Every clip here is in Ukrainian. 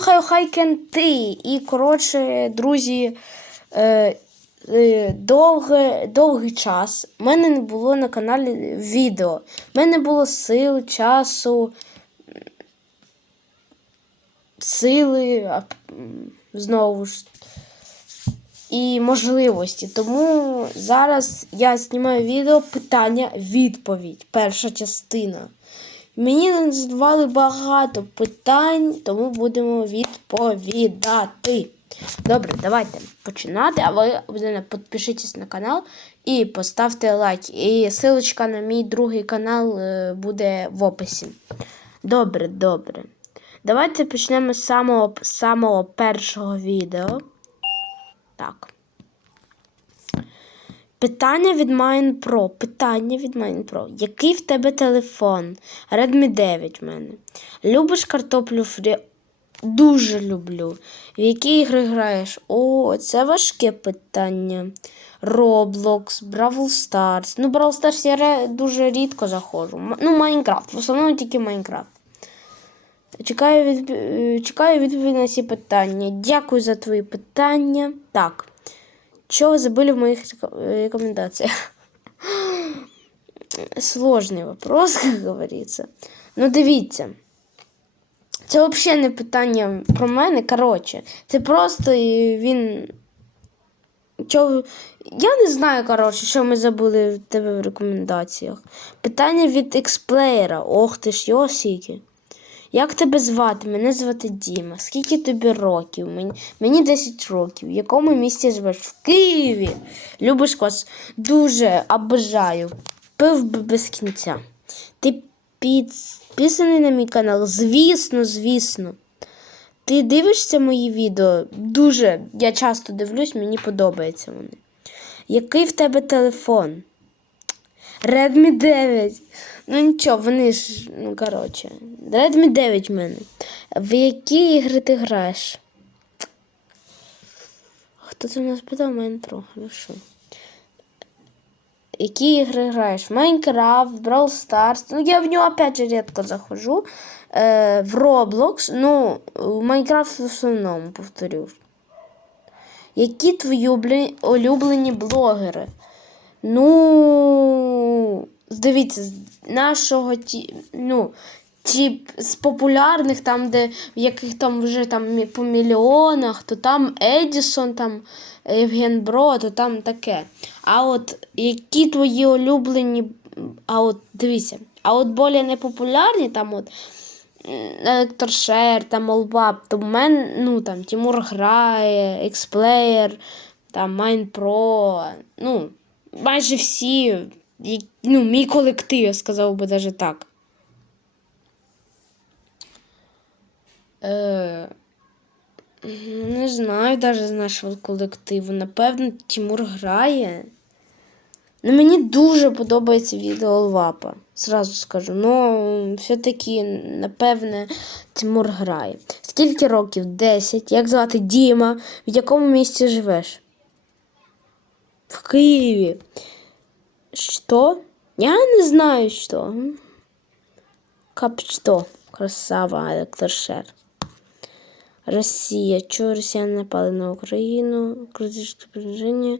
хай хай кенти. І, коротше, друзі, е, е, довгий, довгий час в мене не було на каналі відео. В мене було сил, часу, сили, а, знову ж. І можливості. Тому зараз я знімаю відео питання відповідь. Перша частина. Мені задавали багато питань, тому будемо відповідати. Добре, давайте починати. А ви підпишіться на канал і поставте лайк. І ссылочка на мій другий канал е, буде в описі. Добре, добре. Давайте почнемо з самого, самого першого відео. Так. Питання від MinePro. Питання від MinePro. Який в тебе телефон? Redmi 9 в мене. Любиш картоплю фрі? Дуже люблю. В які ігри граєш? О, це важке питання. Roblox, Brawl Stars. Ну, Brawl Stars я дуже рідко заходжу. Ну, Майнкрафт. В основному тільки Майнкрафт. Чекаю, від... е, Чекаю відповідь на ці питання. Дякую за твої питання. Так. Что вы забыли в моих реко- э, рекомендациях? Сложний вопрос, як говориться. Ну, дивіться. Це взагалі не питання про мене. Коротше, це просто е, він. Чо... Я не знаю, коротше, що ми забули в тебе в рекомендаціях. Питання від експлеєра. Ох ти ж, Йосіки. Як тебе звати? Мене звати Діма. Скільки тобі років? Мені, мені 10 років. В якому місті живеш? В Києві. Любиш вас дуже обожаю. Пив би без кінця. Ти підписаний на мій канал? Звісно, звісно. Ти дивишся мої відео? Дуже. Я часто дивлюсь, мені подобаються вони. Який в тебе телефон? Redmi 9. Ну нічого, вони ж, ну коротше. Redmi 9 в мене. В які ігри ти граєш? Хто це нас питав? Майнтро. Хорошо. Які ігри граєш? Майнкрафт, Brawl Stars. Ну, я в нього опять же редко захожу. Е, в Roblox. Ну, в Майнкрафт в основному, повторю. Які твої улюблені блогери? Ну, дивіться, з нашого ті, ну, ті з популярних, там, де в яких там вже там по мільйонах, то там Едісон, там Євген Бро, то там таке. А от які твої улюблені, а от дивіться, а от більш непопулярні, там от Електрошер, там Олбаб, то в мене, ну там Тимур грає, Експлеєр, там Майнпро, ну, майже всі, ну, мій колектив, я сказав би навіть так. Е, не знаю навіть з нашого колективу. Напевно, Тимур грає. Ну, мені дуже подобається відео Лвапа. Зразу скажу. Ну, все-таки, напевне, Тимур грає. Скільки років? 10. Як звати Діма? В якому місті живеш? В Києві. Що? Я не знаю, що. Кап что? Красава, електрошер. Росія. Чого росіяни напали на Україну? Критичне положення.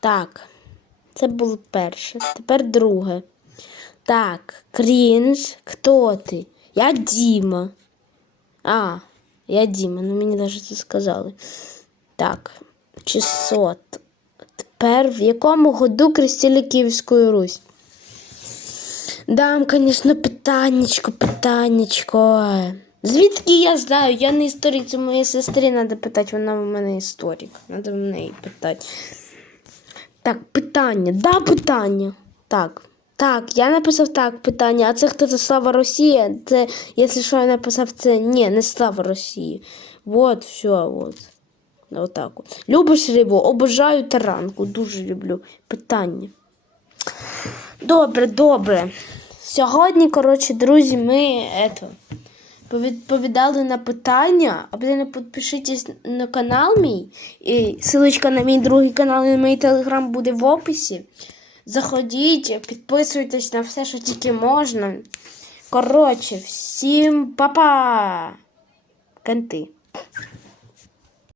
Так, це було перше. Тепер друге. Так, крінж. Хто ти? Я Діма. А, я Діма, ну мені навіть це сказали. Так, 600. Тепер в якому году крестили Київську Русь? Дам, звісно, питаннячко, питаннячко. Звідки я знаю? Я не історик, це моїй сестрі треба питати, вона в мене історик. Треба в неї питати. Так, питання. Да, питання. Так. Так, я написав так питання. А це хто це Слава Росія? Це, якщо що, я написав це. Ні, не Слава Росії. Вот, все, вот. Отак от. Любиш рибу? Обожаю таранку. Дуже люблю. Питання. Добре, добре. Сьогодні, коротше, друзі, ми ето, повідповідали на питання, а потім підпишитесь на канал мій. І ссылочка на мій другий канал і на мій телеграм буде в описі. Заходіть, підписуйтесь на все, що тільки можна. Коротше, всім па-па! Канти.